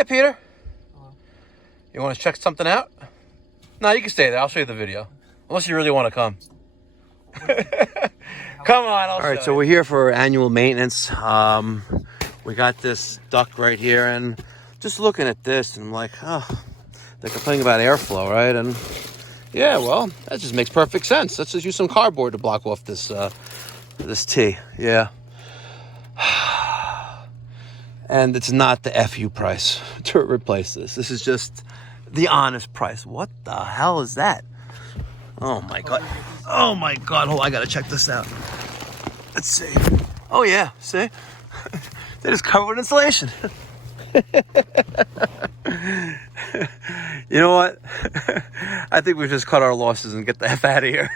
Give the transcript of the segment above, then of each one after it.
Hey, Peter. You want to check something out? No, you can stay there. I'll show you the video. Unless you really want to come. Come on, All right, so we're here for annual maintenance. We got this duct right here, and just looking at this, and I'm like, oh, they're complaining about airflow, right? And yeah, well, that just makes perfect sense. Let's just use some cardboard to block off this this T. Yeah. And it's not the FU price to replace this. This is just the honest price. What the hell is that? Oh my God. Oh my God. Hold on, I gotta check this out. Let's see. Oh yeah, see? They just covered with insulation. You know what? I think we just cut our losses and get the F out of here.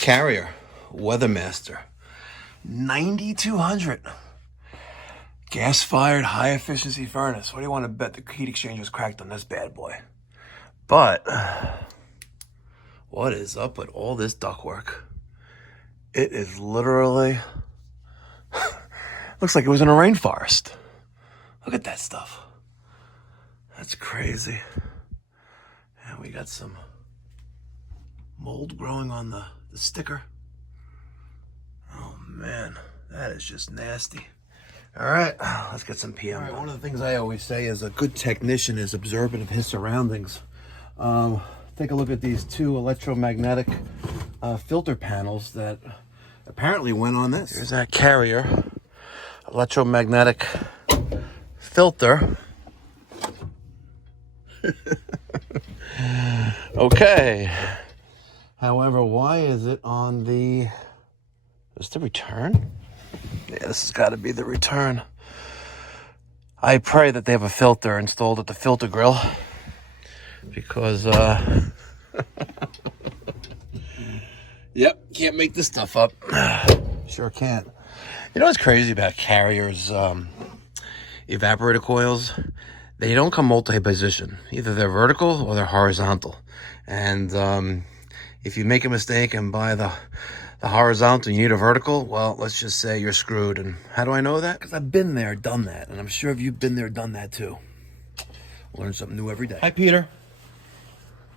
Carrier, Weathermaster, 9200. Gas-fired, high-efficiency furnace. What do you want to bet the heat exchange was cracked on this bad boy? But what is up with all this ductwork? It is literally looks like it was in a rainforest. Look at that stuff. That's crazy. And we got some mold growing on the sticker. Oh man, that is just nasty. All right, let's get some PM. All right, one of the things I always say is a good technician is observant of his surroundings. Take a look at these two electromagnetic filter panels that apparently went on this. Here's that Carrier electromagnetic filter. Okay. However, why is it on the... Is the return? Yeah, this has got to be the return. I pray that they have a filter installed at the filter grill. Because, yep, can't make this stuff up. Sure can't. You know what's crazy about Carrier's evaporator coils? They don't come multi-position. Either they're vertical or they're horizontal. And if you make a mistake and buy the horizontal, you need a vertical, well, let's just say you're screwed. And how do I know that? Because I've been there, done that. And I'm sure if you've been there, done that too. Learn something new every day. Hi, Peter.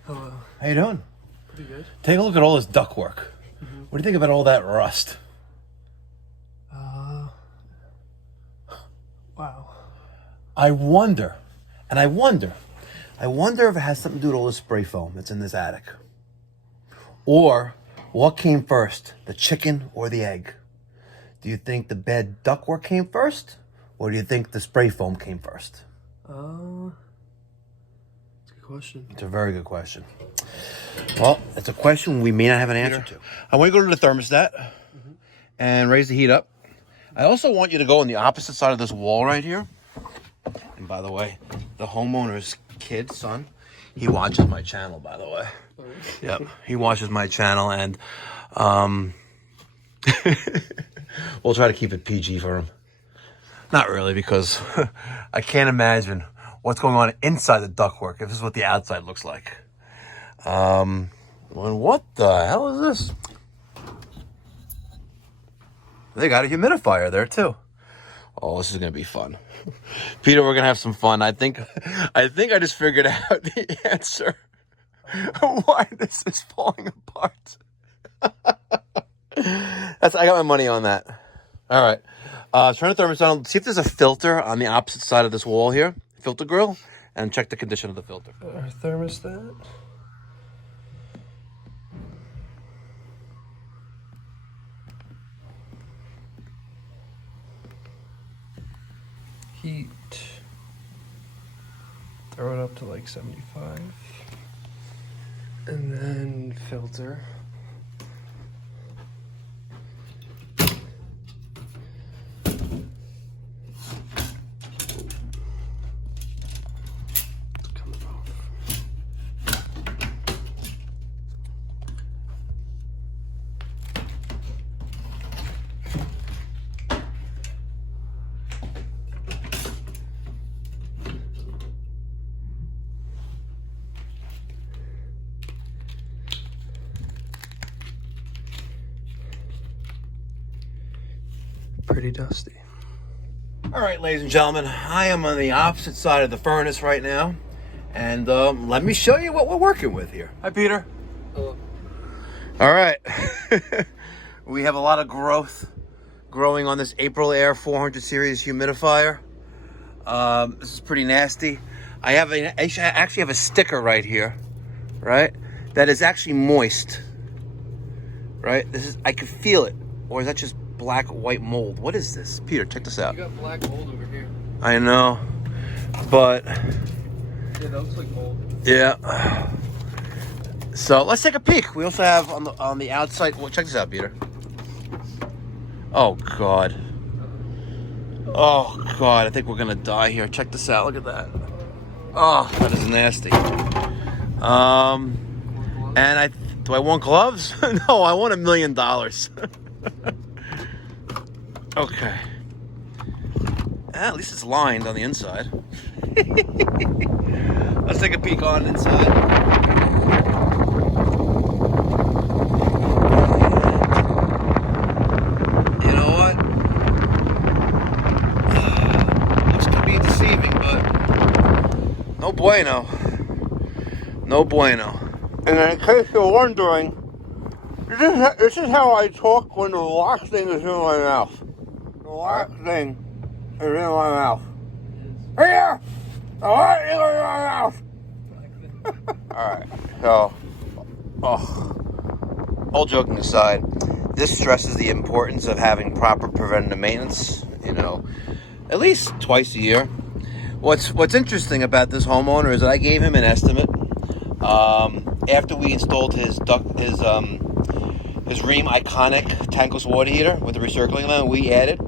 Hello. How you doing? Pretty good. Take a look at all this ductwork. Mm-hmm. What do you think about all that rust? Wow. I wonder if it has something to do with all this spray foam that's in this attic. Or what came first, the chicken or the egg? Do you think the bad ductwork came first, or do you think the spray foam came first? That's a good question. It's a very good question. Well, it's a question we may not have an answer to. I want you to go to the thermostat and raise the heat up. I also want you to go on the opposite side of this wall right here. And by the way, the homeowner's kid, son, he watches my channel, by the way. Yep, he watches my channel, and we'll try to keep it PG for him. Not really, because I can't imagine what's going on inside the ductwork if this is what the outside looks like. Well, what the hell is this? They got a humidifier there too. Oh, this is gonna be fun. Peter, we're gonna have some fun. I think I just figured out the answer. Why this is falling apart. I got my money on that. All right. Turn the thermostat on. See if there's a filter on the opposite side of this wall here. Filter grill. And check the condition of the filter. Our thermostat. Heat. Throw it up to like 75. And then filter. Pretty dusty. All right, ladies and gentlemen, I am on the opposite side of the furnace right now, and let me show you what we're working with here. Hi, Peter. Hello. All right. We have a lot of growing on this April Air 400 series humidifier. This is pretty nasty. I actually have a sticker right here, right? That is actually moist, right? I can feel it. Or is that just black white mold? What is this? Peter, check this out. You got black mold over here. I know, but Yeah, that looks like mold. yeah. So let's take a peek. We also have on the outside. Well, check this out, Peter. Oh God. Oh God, I think we're gonna die here. Check this out. Look at that. Oh, that is nasty. And do I want gloves? No, I want $1 million. Okay. At least it's lined on the inside. Let's take a peek on inside. You know what? Looks to be deceiving, but no bueno. No bueno. And in case you're wondering, this is how I talk when the lock thing is in my mouth. The lock thing is in my mouth. Here! The lock thing is in my mouth! Alright, so, all joking aside, this stresses the importance of having proper preventative maintenance, at least twice a year. What's interesting about this homeowner is that I gave him an estimate after we installed his Ream Iconic tankless water heater with the recircling lamp we added.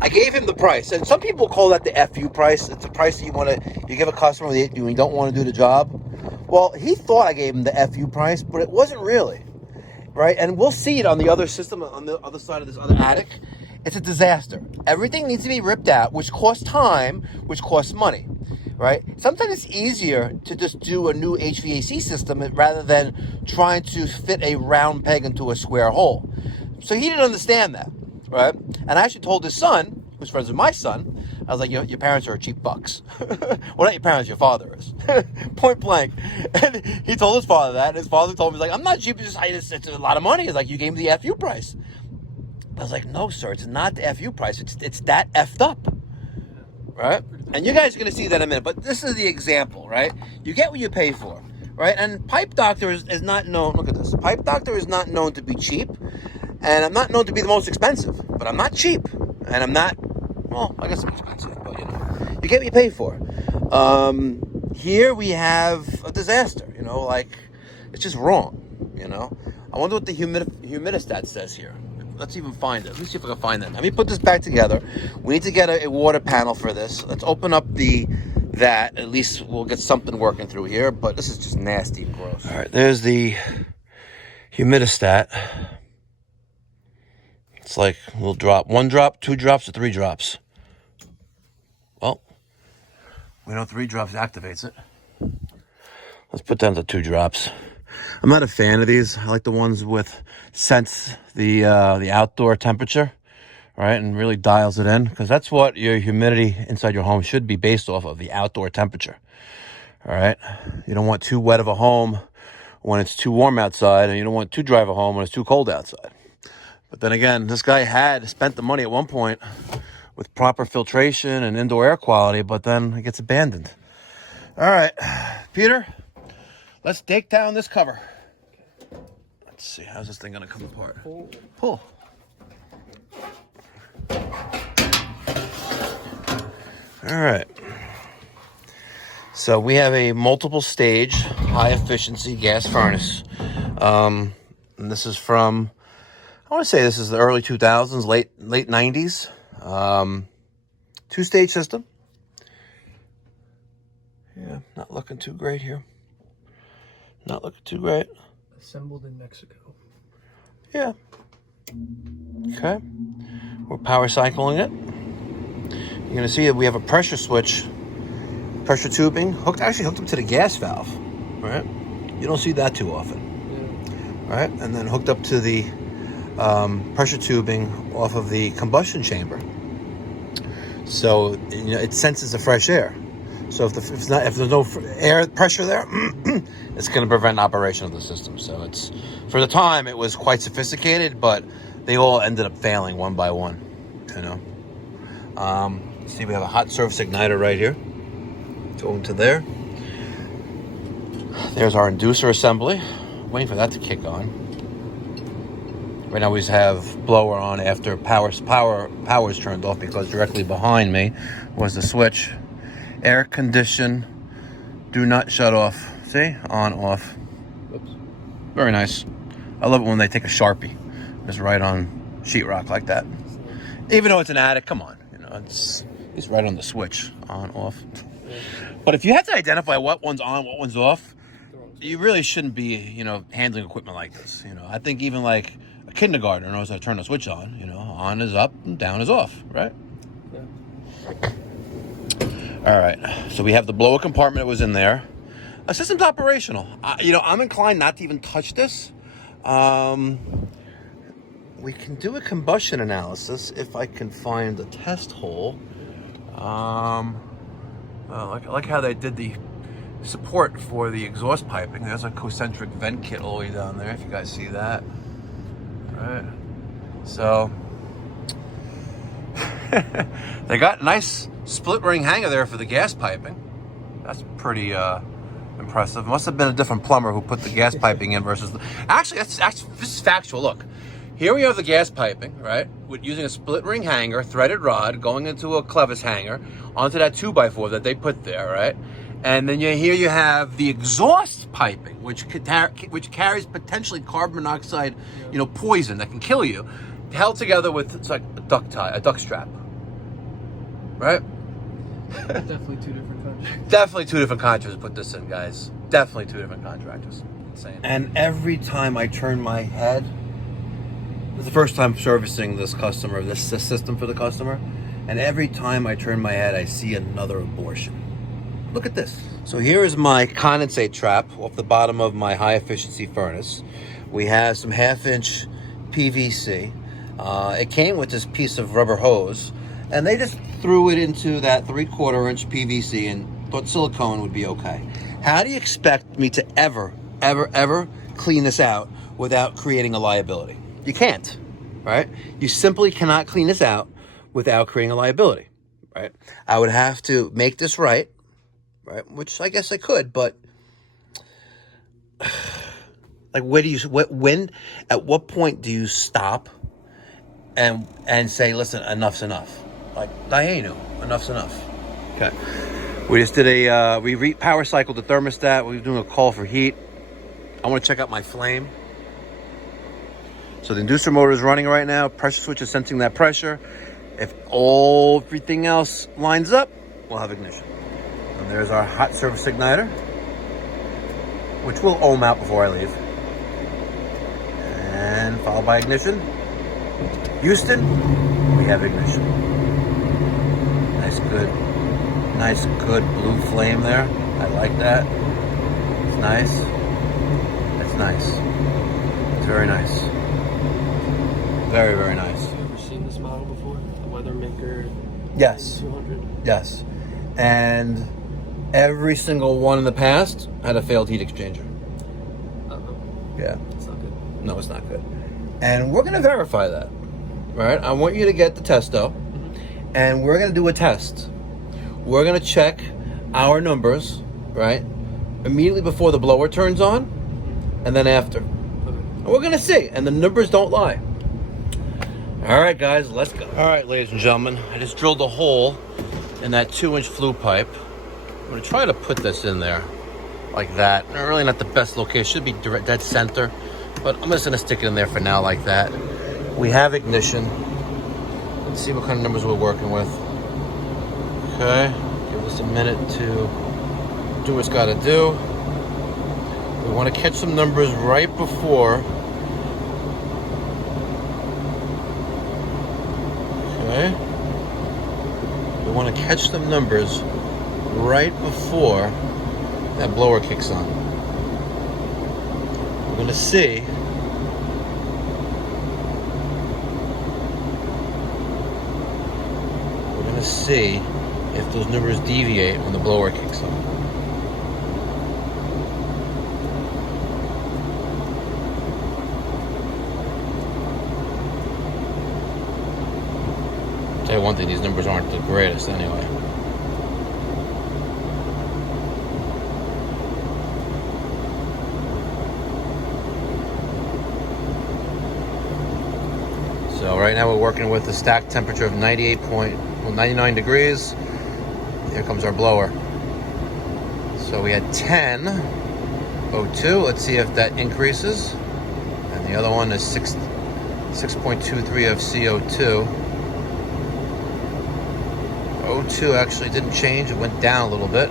I gave him the price, and some people call that the FU price. It's a price that you give a customer when you don't want to do the job. Well, he thought I gave him the FU price, but it wasn't really, right? And we'll see it on the other system, on the other side of this other attic. It's a disaster. Everything needs to be ripped out, which costs time, which costs money, right? Sometimes it's easier to just do a new HVAC system rather than trying to fit a round peg into a square hole. So he didn't understand that, right? And I actually told his son, who's friends with my son, I was like, your parents are cheap fucks. Well, not your parents, your father is. Point blank. And he told his father that, and his father told me, he's like, I'm not cheap, it's a lot of money. He's like, you gave me the FU price. I was like, no, sir, it's not the FU price. It's that effed up, right? And you guys are going to see that in a minute. But this is the example, right? You get what you pay for, right? And Pipe Doctor is not known. Look at this. Pipe Doctor is not known to be cheap, and I'm not known to be the most expensive. But I'm not cheap, and I'm not. Well, I guess I'm expensive, but you get what you pay for. Here we have a disaster. It's just wrong. I wonder what the Humidistat says here. Let's even find it. Let me see if I can find that. Let me put this back together. We need to get a water panel for this. Let's open up that. At least we'll get something working through here. But this is just nasty and gross. All right, there's the Humidistat. It's like a little drop. 1 drop, 2 drops, or 3 drops. Well, we know 3 drops activates it. Let's put down to 2 drops. I'm not a fan of these. I like the ones with sense the outdoor temperature, right, and really dials it in, because that's what your humidity inside your home should be based off of, the outdoor temperature. All right, you don't want too wet of a home when it's too warm outside, and you don't want too dry of a home when it's too cold outside. But then again, this guy had spent the money at one point with proper filtration and indoor air quality, but then it gets abandoned. All right, Peter. Let's take down this cover. Let's see, how's this thing gonna come apart? Pull. All right. So we have a multiple stage, high efficiency gas furnace. And this is from, I want to say this is the early 2000s, late 90s. 2-stage system. Yeah, not looking too great here. Not looking too great. Assembled in Mexico. Yeah. Okay. We're power cycling it. You're going to see that we have a pressure switch, pressure tubing, hooked up to the gas valve, right? You don't see that too often. Yeah. Right? And then hooked up to the pressure tubing off of the combustion chamber. So it senses the fresh air. So if there's no air pressure there, it's going to prevent operation of the system. So it's, for the time, it was quite sophisticated, but they all ended up failing one by one. See, we have a hot surface igniter right here. Going to there. There's our inducer assembly. Waiting for that to kick on. Right now we have blower on after power is turned off, because directly behind me was the switch. Air condition, do not shut off. See? On, off. Oops. Very nice. I love it when they take a Sharpie just right on sheetrock like that. Even though it's an attic, come on. It's right on the switch. On, off. But if you had to identify what one's on, what one's off, you really shouldn't be, handling equipment like this. I think even like a kindergartner knows how to turn the switch on. On is up and down is off, right? Yeah. All right. So we have the blower compartment that was in there. The system's operational. I'm inclined not to even touch this. We can do a combustion analysis if I can find a test hole. I like how they did the support for the exhaust piping. There's a concentric vent kit all the way down there, if you guys see that. All right. So they got nice split ring hanger there for the gas piping. That's pretty impressive. Must have been a different plumber who put the gas piping in versus actually this is factual. Look, here we have the gas piping, right, with using a split ring hanger, threaded rod going into a clevis hanger onto that 2x4 that they put there, right? And then here you have the exhaust piping, which carries potentially carbon monoxide, poison that can kill you, held together with, it's like a duct strap, right? Definitely two different contractors. Definitely two different contractors put this in, guys. Definitely two different contractors. Insane. And every time I turn my head, it's the first time servicing this system for the customer, and every time I turn my head, I see another abortion. Look at this. So here is my condensate trap off the bottom of my high efficiency furnace. We have some 1/2-inch PVC. It came with this piece of rubber hose, and they just threw it into that 3/4-inch PVC and thought silicone would be okay. How do you expect me to ever clean this out without creating a liability? You can't, right? You simply cannot clean this out without creating a liability, right? I would have to make this right, which I guess I could, but like, at what point do you stop and say, listen, enough's enough? Like, Diano, enough's enough. Okay. We just did we power cycled the thermostat. We're doing a call for heat. I want to check out my flame. So the inducer motor is running right now. Pressure switch is sensing that pressure. If everything else lines up, we'll have ignition. And there's our hot surface igniter, which will ohm out before I leave. And followed by ignition. Houston, we have ignition. Nice good blue flame there. I like that. It's nice. It's nice. It's very nice. Very, very nice. Have you ever seen this model before? The Weathermaker? Yes. 200? Yes. And every single one in the past had a failed heat exchanger. Uh-oh. Yeah. It's not good. No, it's not good. And we're going to verify that, right? I want you to get the testo, and we're going to do a test. We're going to check our numbers, right, immediately before the blower turns on, and then after. Okay. And we're going to see, and the numbers don't lie. All right, guys, let's go. All right, ladies and gentlemen, I just drilled a hole in that 2-inch flue pipe. I'm going to try to put this in there like that. Really not the best location. Should be dead center, but I'm just going to stick it in there for now like that. We have ignition. Let's see what kind of numbers we're working with. Okay, give us a minute to do what's got to do. We want to catch some numbers right before. Okay. We want to catch some numbers right before that blower kicks on. We're going to see to see if those numbers deviate when the blower kicks on. Tell you one thing, these numbers aren't the greatest anyway. So right now we're working with a stack temperature of 99 degrees. Here comes our blower. So we had 10.02. Let's see if that increases. And the other one is 6.23 of CO2. O2 actually didn't change. It went down a little bit.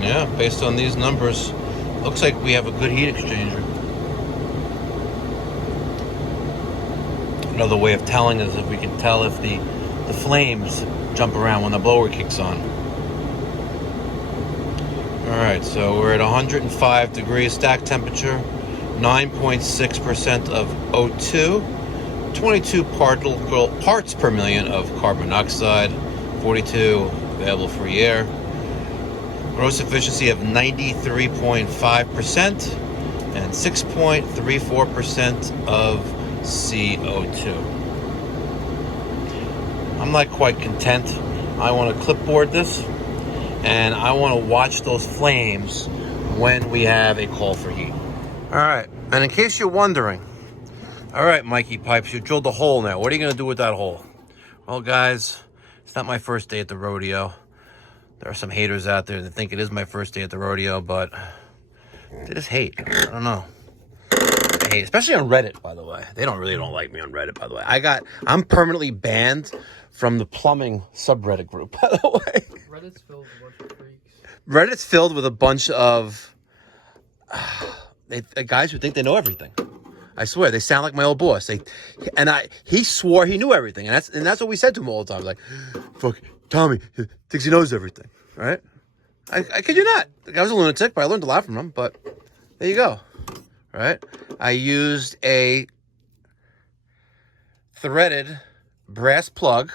Yeah, based on these numbers, looks like we have a good heat exchanger. Another way of telling is if we can tell if the flames jump around when the blower kicks on. Alright, so we're at 105 degrees stack temperature, 9.6% of O2, 22 parts per million of carbon dioxide, 42 available free air. Gross efficiency of 93.5% and 6.34% of CO2. I'm not quite content. I want to clipboard this and I want to watch those flames when we have a call for heat. Alright, and in case you're wondering, alright Mikey Pipes, you drilled a hole now. What are you going to do with that hole? Well guys, it's not my first day at the rodeo. There are some haters out there that think it is my first day at the rodeo, but they just hate. I don't know. They hate, especially on Reddit, by the way. They don't like me on Reddit, by the way. I'm permanently banned from the plumbing subreddit group, by the way. Reddit's filled with a bunch of freaks. Reddit's filled with a bunch of guys who think they know everything. I swear, they sound like my old boss. He swore he knew everything, and that's what we said to him all the time. Like, fuck. Tommy thinks he knows everything, right? I kid you not. The guy was a lunatic, but I learned a lot from him. But there you go, right? I used a threaded brass plug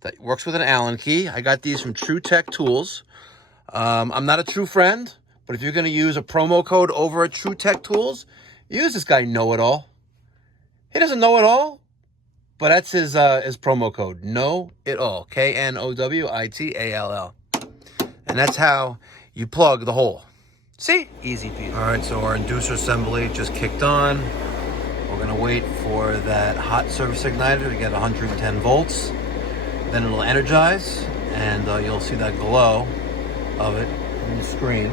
that works with an Allen key. I got these from True Tech Tools. I'm not a true friend, but if you're going to use a promo code over at True Tech Tools, use this guy Know-It-All. He doesn't know it all. But that's his promo code, Know-It-All, Knowitall. And that's how you plug the hole. See? Easy peasy. All right, so our inducer assembly just kicked on. We're gonna wait for that hot service igniter to get 110 volts. Then it'll energize, and you'll see that glow of it on the screen.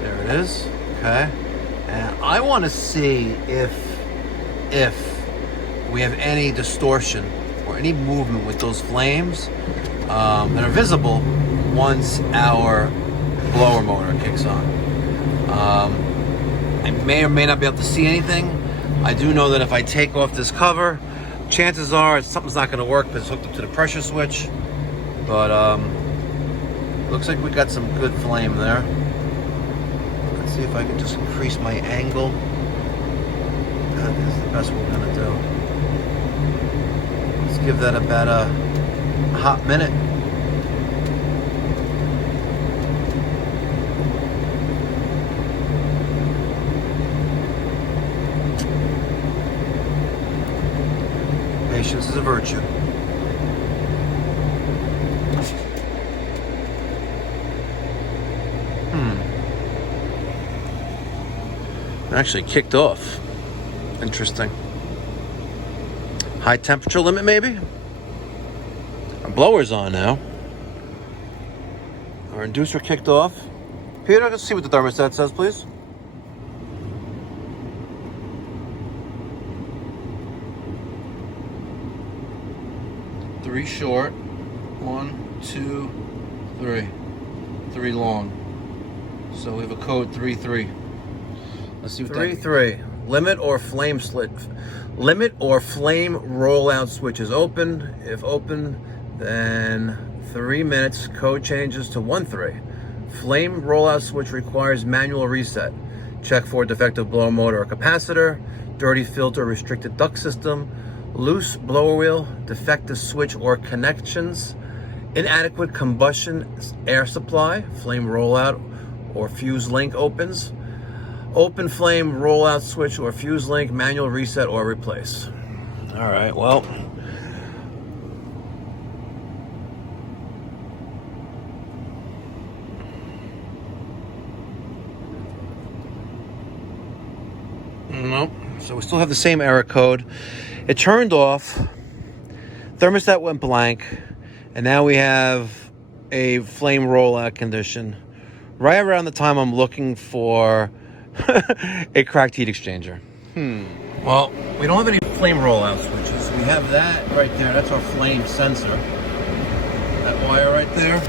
There it is, okay? And I wanna see if we have any distortion or any movement with those flames that are visible once our blower motor kicks on. I may or may not be able to see anything. I do know that if I take off this cover, chances are something's not going to work because it's hooked up to the pressure switch. But looks like we got some good flame there. Let's see if I can just increase my angle. That is the best we're going to do. Let's give that about a hot minute. Patience is a virtue. It actually kicked off. Interesting. High temperature limit, maybe? Our blower's on now. Our inducer kicked off. Peter, let's see what the thermostat says, please. Three short. 1, 2, 3. 3 long. So we have a code 3-3. Let's see what 3-3. Limit or flame slit. Limit or flame rollout switch is open. If open, then 3 minutes. Code changes to 1-3. Flame rollout switch requires manual reset. Check for defective blower motor or capacitor, dirty filter, restricted duct system, loose blower wheel, defective switch or connections, inadequate combustion air supply, flame rollout or fuse link opens, open flame rollout switch or fuse link, manual reset or replace. All right, well, nope. So we still have the same error code. It turned off, thermostat went blank, and now we have a flame rollout condition right around the time I'm looking for a cracked heat exchanger. Well, we don't have any flame rollout switches. We have that right there. That's our flame sensor. That wire right there.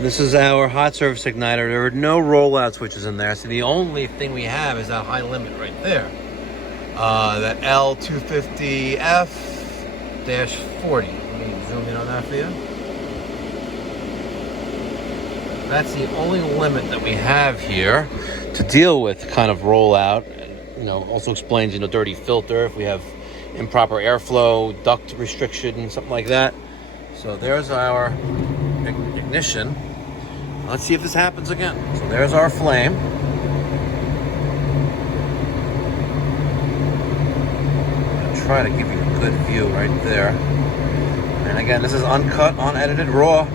This is our hot surface igniter. There are no rollout switches in there. So the only thing we have is that high limit right there. That L250F-40. Let me zoom in on that for you. That's the only limit that we have here to deal with kind of rollout. You know, also explains, you know, dirty filter if we have improper airflow, duct restriction, something like that. So there's our ignition. Let's see if this happens again. So there's our flame. I'll try to give you a good view right there. And again, this is uncut, unedited, raw.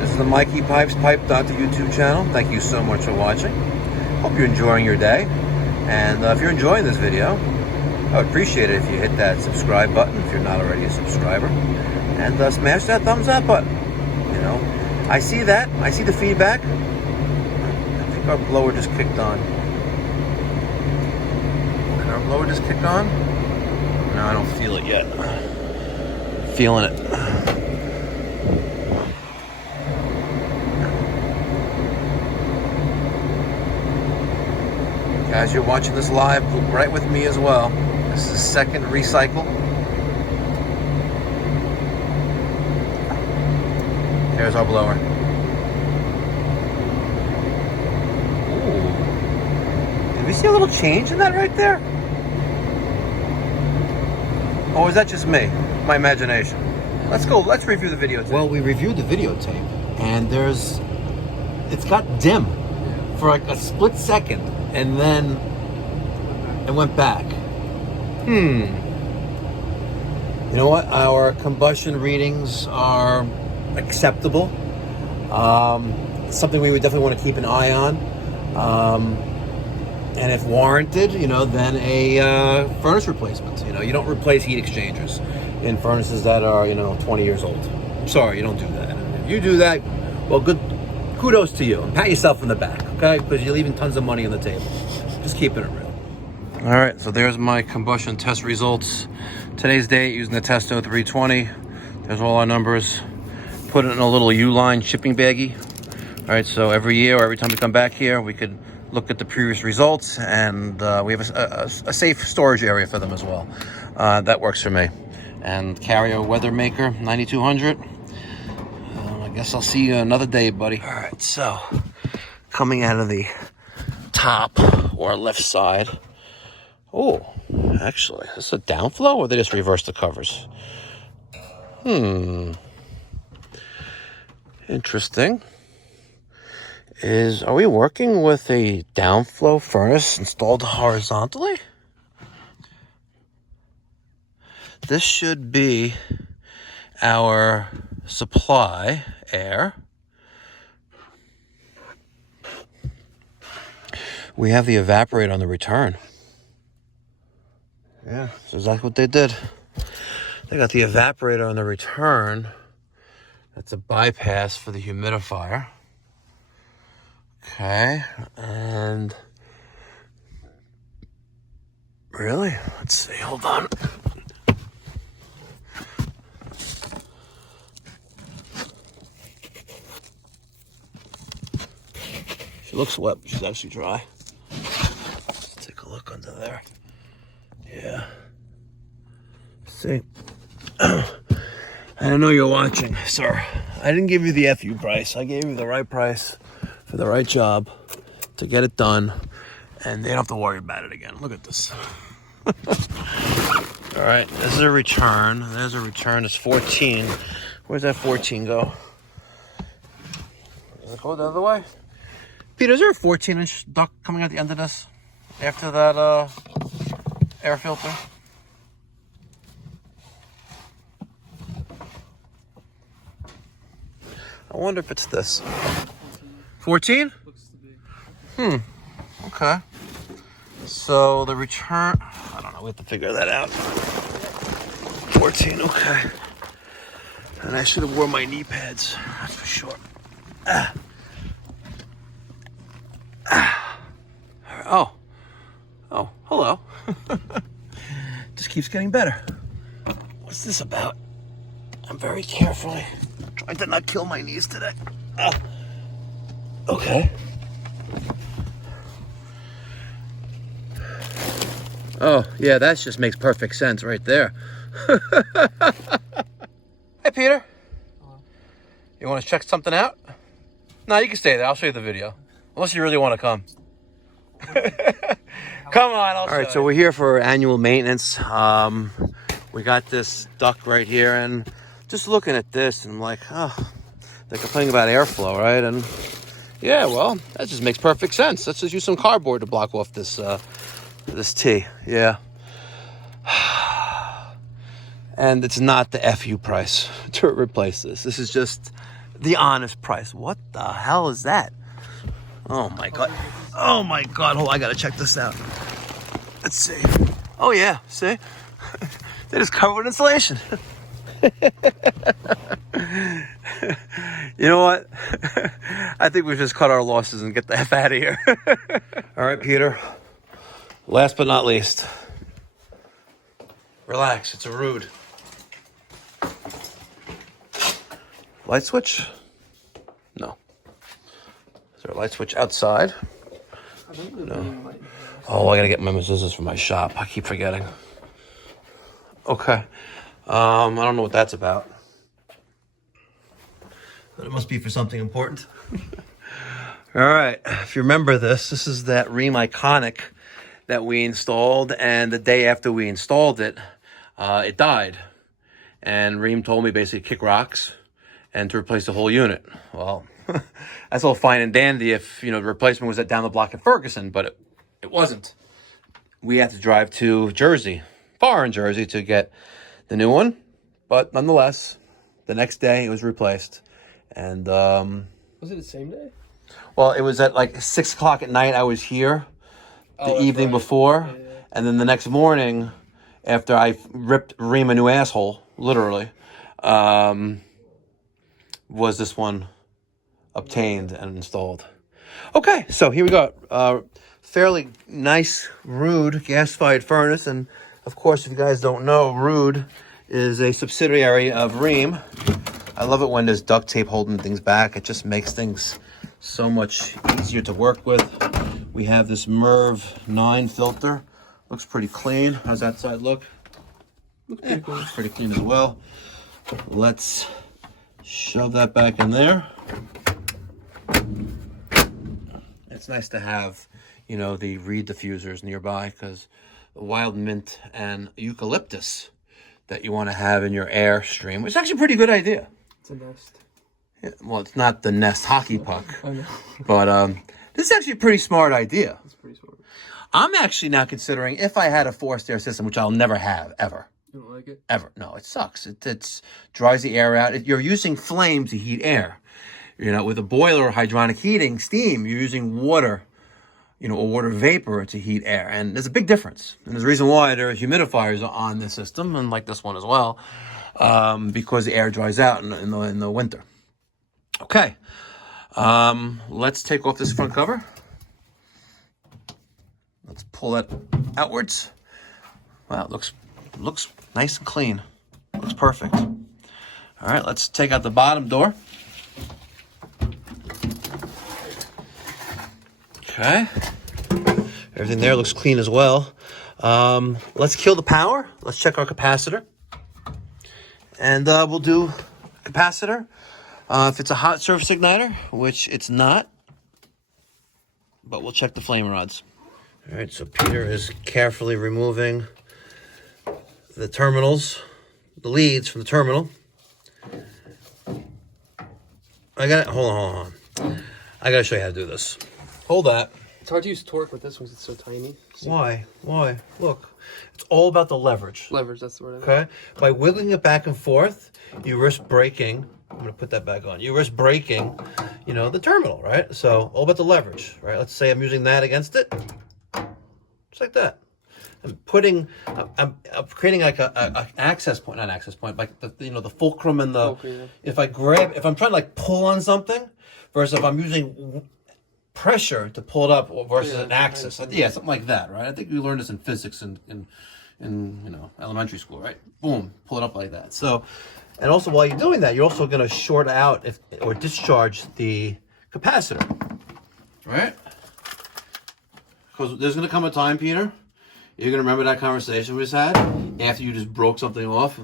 This is the Mikey Pipes YouTube channel. Thank you so much for watching. Hope you're enjoying your day. And if you're enjoying this video, I would appreciate it if you hit that subscribe button if you're not already a subscriber. And smash that thumbs up button. You know, I see that. I see the feedback. I think our blower just kicked on. Did our blower just kick on? No, I don't feel it yet. Feeling it. Guys, you're watching this live right with me as well. This is the second recycle. There's our blower. Ooh. Did we see a little change in that right there? Or is that just me? My imagination. Let's go, let's review the videotape. Well, we reviewed the videotape, and it's got dim for like a split second. And then it went back. You know what? Our combustion readings are acceptable. Something we would definitely want to keep an eye on. And if warranted, you know, then a furnace replacement. You know, you don't replace heat exchangers in furnaces that are, you know, 20 years old. I'm sorry, you don't do that. If you do that, well, good. Kudos to you. Pat yourself on the back, okay? Because you're leaving tons of money on the table. Just keeping it real. All right, so there's my combustion test results. Today's date using the Testo 320. There's all our numbers. Put it in a little Uline shipping baggie. All right, so every year or every time we come back here, we could look at the previous results, and we have a safe storage area for them as well. That works for me. And carry a weather maker 9200. I guess I'll see you another day, buddy. All right, so coming out of the top or left side. Oh, actually, is this a downflow or they just reversed the covers? Interesting. Are we working with a downflow furnace installed horizontally? This should be our supply air. We have the evaporator on the return. Yeah, that's exactly what they did. They got the evaporator on the return. That's a bypass for the humidifier. Okay, and really? Let's see, hold on. She looks wet, but she's actually dry. Let's take a look under there. Yeah. See? I know you're watching, sir. I didn't give you the FU price. I gave you the right price for the right job to get it done, and they don't have to worry about it again. Look at this. All right, this is a return. There's a return. It's 14. Where's that 14 go? Does it go the other way? Peter, is there a 14-inch duct coming at the end of this after that air filter? I wonder if it's this. 14? Looks to be. Okay. So the return, I don't know, we have to figure that out. 14, okay. And I should have worn my knee pads, that's for sure. Oh, hello. Just keeps getting better. What's this about? I'm very carefully trying to not kill my knees today. Okay. Oh, yeah, that just makes perfect sense right there. Hey, Peter. You want to check something out? No, you can stay there. I'll show you the video. Unless you really want to come. Come on, All right, so we're here for annual maintenance. We got this duct right here, and just looking at this, and I'm like, oh, they're complaining about airflow, right? And yeah, well, that just makes perfect sense. Let's just use some cardboard to block off this T. Yeah. And it's not the FU price to replace this. This is just the honest price. What the hell is that? Oh my God. Oh my God. Hold on, I gotta check this out. Let's see. Oh yeah, see? They just covered with insulation. You know what? I think we just cut our losses and get the F out of here. All right, Peter. Last but not least. Relax, it's a rude. Light switch? No. Is there a light switch outside? I don't know. No. Oh, I gotta get my scissors from my shop. I keep forgetting. Okay. I don't know what that's about. But it must be for something important. All right. If you remember this is that Rheem Iconic that we installed, and the day after we installed it, it died. And Rheem told me basically kick rocks and to replace the whole unit. Well, that's all fine and dandy if, the replacement was down the block at Ferguson, but it wasn't. We had to drive to Jersey, far in Jersey, to get the new one. But nonetheless, the next day it was replaced. And was it the same day? Well, it was at like 6 o'clock at night. I was here the evening before. Yeah. And then the next morning, after I ripped Rheem a new asshole, literally, was this one obtained and installed. Okay, so here we go. Fairly nice Rude gas-fired furnace. And of course, if you guys don't know, Rude is a subsidiary of Rheem. I love it when there's duct tape holding things back. It just makes things so much easier to work with. We have this Merv 9 filter. Looks pretty clean. How's that side look? Looks pretty cool. Looks pretty clean as well. Let's shove that back in there. It's nice to have, the reed diffusers nearby, because the wild mint and eucalyptus that you want to have in your air stream, which is actually a pretty good idea. It's a nest. Yeah, well, it's not the Nest hockey puck, I know. but this is actually a pretty smart idea. It's pretty smart. I'm actually now considering if I had a forced air system, which I'll never have, ever. You don't like it? Ever. No, it sucks. It dries the air out. You're using flame to heat air. With a boiler or hydronic heating, steam, you're using water, or water vapor to heat air. And there's a big difference. And there's a reason why there are humidifiers on this system, and like this one as well, because the air dries out in the winter. Okay. Let's take off this front cover. Let's pull that outwards. Wow, it looks nice and clean. Looks perfect. All right, let's take out the bottom door. Okay. Everything there looks clean as well. Let's kill the power. Let's check our capacitor. And we'll do capacitor. If it's a hot surface igniter, which it's not, but we'll check the flame rods. All right, so Peter is carefully removing the terminals, the leads from the terminal. I got it. Hold on. I gotta show you how to do this. Hold that. It's hard to use torque with this one because it's so tiny. So Why? Look, it's all about the leverage. leverage, that's the word. Okay? By wiggling it back and forth, you risk breaking. I'm gonna put that back on. You risk breaking, the terminal, right? So all about the leverage, right? Let's say I'm using that against it, just like that. I'm creating like a access point, not access point, like the fulcrum and the. Fulcrum, yeah. If I'm trying to like pull on something, versus if I'm using pressure to pull it up versus an axis, something like that, right? I think we learned this in physics in elementary school, right? Boom, pull it up like that. So, and also while you're doing that, you're also going to short out or discharge the capacitor, right? Because there's going to come a time, Peter, you're going to remember that conversation we just had after you just broke something off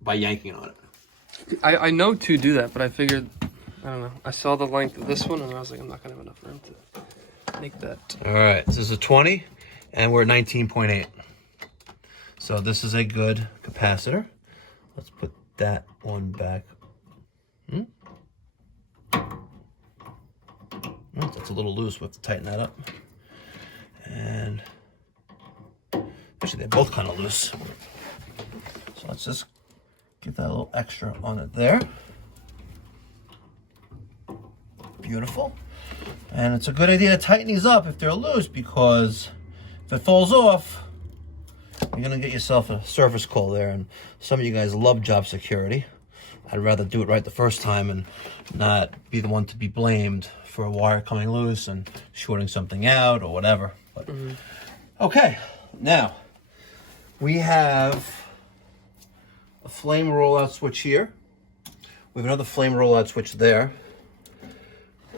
by yanking on it. I know to do that, but I figured, I don't know. I saw the length of this one and I was like, I'm not going to have enough room to make that. All right, this is a 20 and we're at 19.8. So this is a good capacitor. Let's put that one back. That's a little loose. We have to tighten that up. And actually, they're both kind of loose. So let's just get that a little extra on it there. Beautiful. And it's a good idea to tighten these up if they're loose, because if it falls off, you're going to get yourself a service call there. And some of you guys love job security. I'd rather do it right the first time and not be the one to be blamed for a wire coming loose and shorting something out or whatever. But, okay, now we have a flame rollout switch here. We have another flame rollout switch there.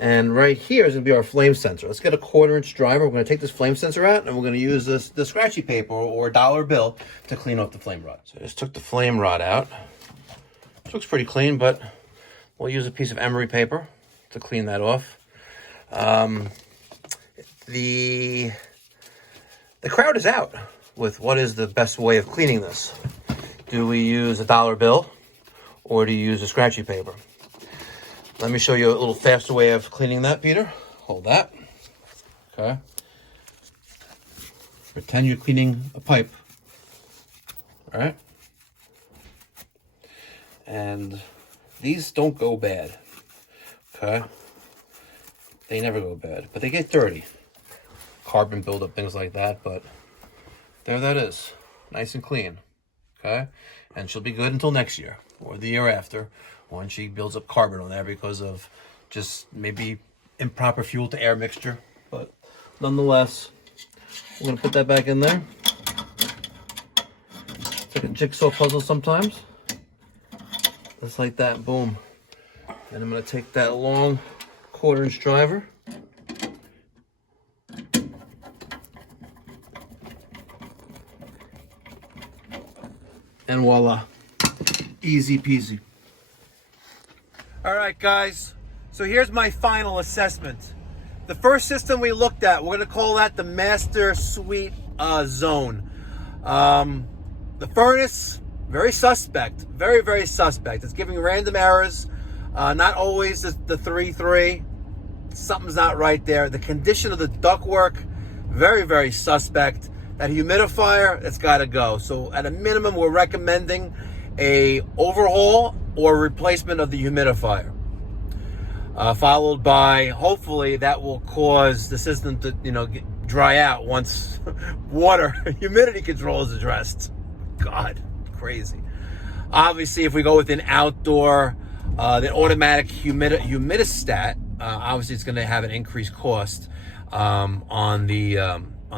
And right here is going to be our flame sensor. Let's get a 1/4-inch driver. We're going to take this flame sensor out, and we're going to use the scratchy paper or dollar bill to clean off the flame rod. So I just took the flame rod out. This looks pretty clean, but we'll use a piece of emery paper to clean that off. The crowd is out with what is the best way of cleaning this. Do we use a dollar bill or do you use a scratchy paper? Let me show you a little faster way of cleaning that, Peter. Hold that. Okay. Pretend you're cleaning a pipe. All right. And these don't go bad. Okay. They never go bad, but they get dirty. Carbon buildup, things like that, but there that is. Nice and clean. Okay. And she'll be good until next year or the year after, when she builds up carbon on there because of just maybe improper fuel to air mixture. But nonetheless, we're going to put that back in there. It's like a jigsaw puzzle sometimes. Just like that, boom. And I'm going to take that long 1/4-inch driver. And voila, easy peasy. All right, guys, so here's my final assessment. The first system we looked at, we're gonna call that the master suite zone. The furnace, very suspect, very, very suspect. It's giving random errors, not always the 3-3. Something's not right there. The condition of the ductwork, very, very suspect. That humidifier, it's gotta go. So at a minimum, we're recommending a overhaul or replacement of the humidifier, followed by, hopefully that will cause the system to dry out once water humidity control is addressed. God, crazy. Obviously, if we go with an outdoor, the automatic humidistat, obviously it's going to have an increased cost on the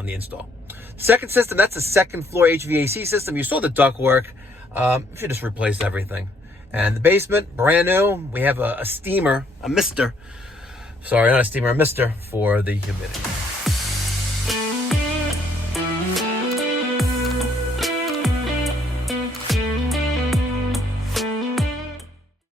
install. Second system, that's a second floor HVAC system. You saw the ductwork. You should just replace everything. And the basement, brand new. We have a steamer, a mister. Sorry, not a steamer, a mister for the humidity.